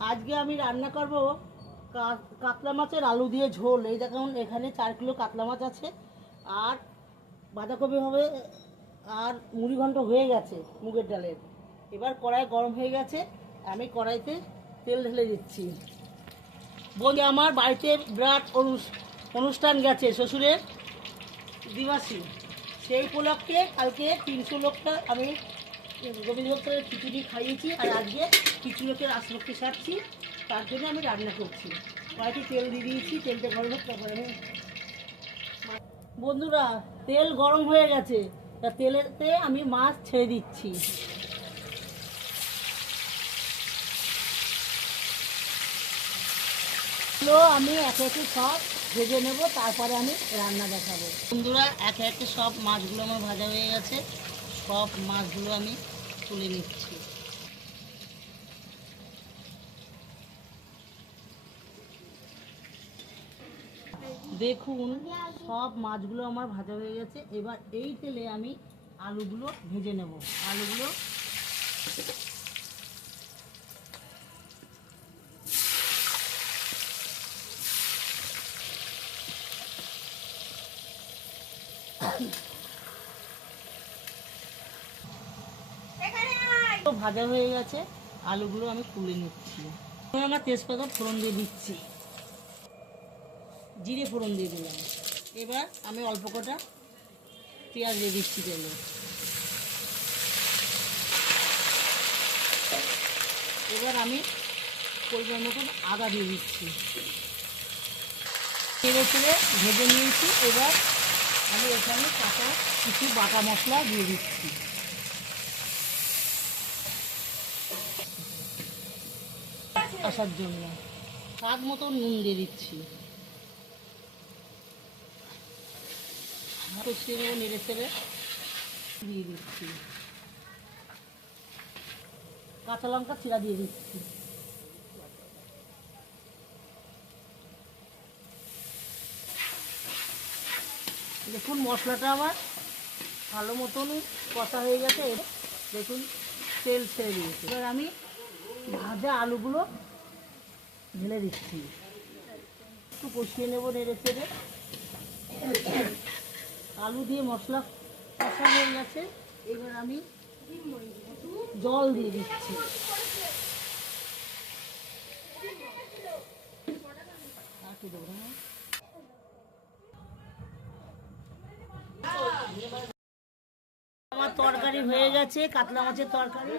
আজকে আমি রান্না করব কাতলা মাছের আলু দিয়ে ঝোল। এই দেখুন এখানে চার কিলো কাতলা মাছ আছে, আর বাঁধাকপি হবে, আর মুড়ি ঘন্ট হয়ে গেছে মুগের ডালের। এবার কড়াই গরম হয়ে গেছে, আমি কড়াইতে তেল ঢেলে দিচ্ছি। বলি আমার বাড়িতে বিরাট অনুষ- অনুষ্ঠান গেছে। শ্বশুরের দিবাসী। সেই উপলক্ষে কালকে তিনশো লোকটা আমি গোবিন্দ ভক্তের খিচুড়ি খাইয়েছি আর আজকে লোকের আসবক্তি সারছি তার জন্য আমি রান্না করছি। কয়েকটি তেল দিয়ে দিয়েছি, তেলটা গরম হোক, তারপরে আমি বন্ধুরা, তেল গরম হয়ে গেছে। তা তেলেতে আমি মাছ ছেড়ে দিচ্ছি। আমি একে একে সব ভেজে নেব, তারপরে আমি রান্না দেখাবো। বন্ধুরা, একে একে সব মাছগুলো আমার ভাজা হয়ে গেছে। সব মাছগুলো আমি তুলে নিচ্ছি। দেখুন, সব মাছগুলো আমার ভাজা হয়ে গেছে। এবার এই তেলে আমি আলুগুলো ভেজে নেব। আলুগুলো তো ভাজা হয়ে গেছে, আলুগুলো আমি তুলে নিচ্ছি। আমরা তেজপাতা ফোড়ন দিয়ে দিচ্ছি। জিরে ফোড়ন দিয়ে দিলাম। এবার আমি অল্প কটা পেঁয়াজ দিয়ে দিচ্ছি তেলে। এবার আমি পরিমাণ মতন আদা দিয়ে দিচ্ছি। ছেড়ে ছেড়ে ভেজে নিয়েছি। এবার আমি এখানে কাঁচা কিছু বাটা মশলা দিয়ে দিচ্ছি। আসার জন্য। স্বাদ মতো নুন দিয়ে দিচ্ছি। কষিয়ে নেড়ে চেড়ে। দিয়ে দিচ্ছি। কাঁচা লঙ্কা চিরা দিয়ে দিচ্ছি। দেখুন, মশলাটা আবার ভালো মতন কষা হয়ে গেছে। দেখুন, তেল ছেড়ে দিয়েছে। এবার আমি ভাজা আলুগুলো ঢেলে দিচ্ছি। একটু কষিয়ে নেব নেড়ে চেড়ে। আলু দিয়ে মশলা কষা হয়ে গেছে। এবার আমি জল দিয়ে দিচ্ছি। না? আমার তরকারি হয়ে গেছে, কাতলা মাছের তরকারি।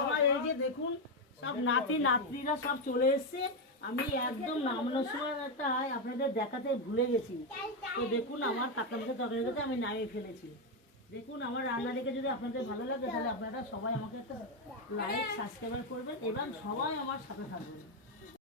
আমার এই যে দেখুন, সব নাতি নাতনিরা সব চলে এসছে। আমি একদম নামানোর সময় একটা আপনাদের দেখাতে ভুলে গেছি। তো দেখুন আমার কাতলা মাছের তরকারি খেতে আমি নামিয়ে ফেলেছি। দেখুন আমার রান্না দেখে যদি আপনাদের ভালো লাগে, তাহলে আপনারা সবাই আমাকে একটা লাইক সাবস্ক্রাইব করবেন এবং সবাই আমার সাথে থাকবেন।